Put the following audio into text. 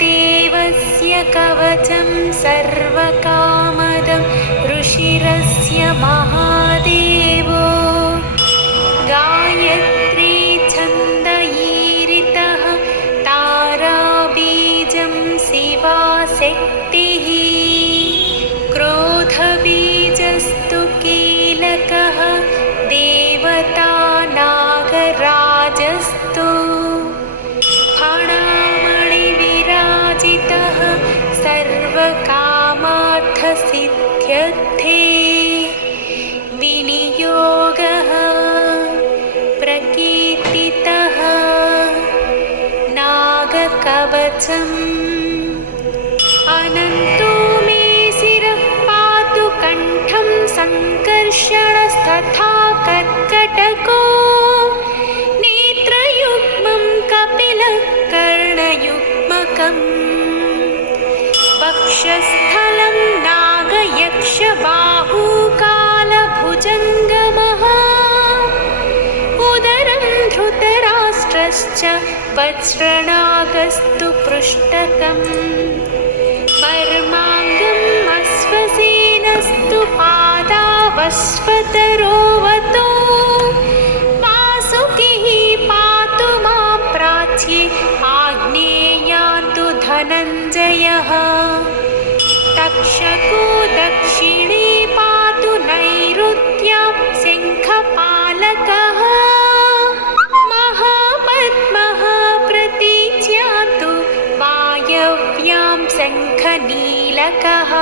देवस्य कवचं सर्वकामदं ऋषिरस्य महादेवो। गायत्री छन्दयीरितः ताराबीजं शिवा शक्ति सिद्ध्यर्थे विनियोगः प्रकीर्तितः नागकवचम्। अनन्तो मे शिरः पातु कण्ठं सङ्कर्षणस्तथा कत्कटको। नेत्रयुग्मं कपिलकर्णयुग्मकम्। वक्षस्थ यक्षबाहूकालभुजङ्गमः। उदरं धृतराष्ट्रश्च वज्रणागस्तु पृष्टकम्। पर्माङ्गमश्वसेनस्तु अश्वसेनस्तु पादावश्वतरोवतो। सुखिः पातु मा प्राच्ये आग्नेयातु धनञ्जयः। शको दक्षिणी पातु नैऋत्यं शङ्खपालकः महापद्मः प्रतिज्ञातु वायव्यां शङ्खनीलकः।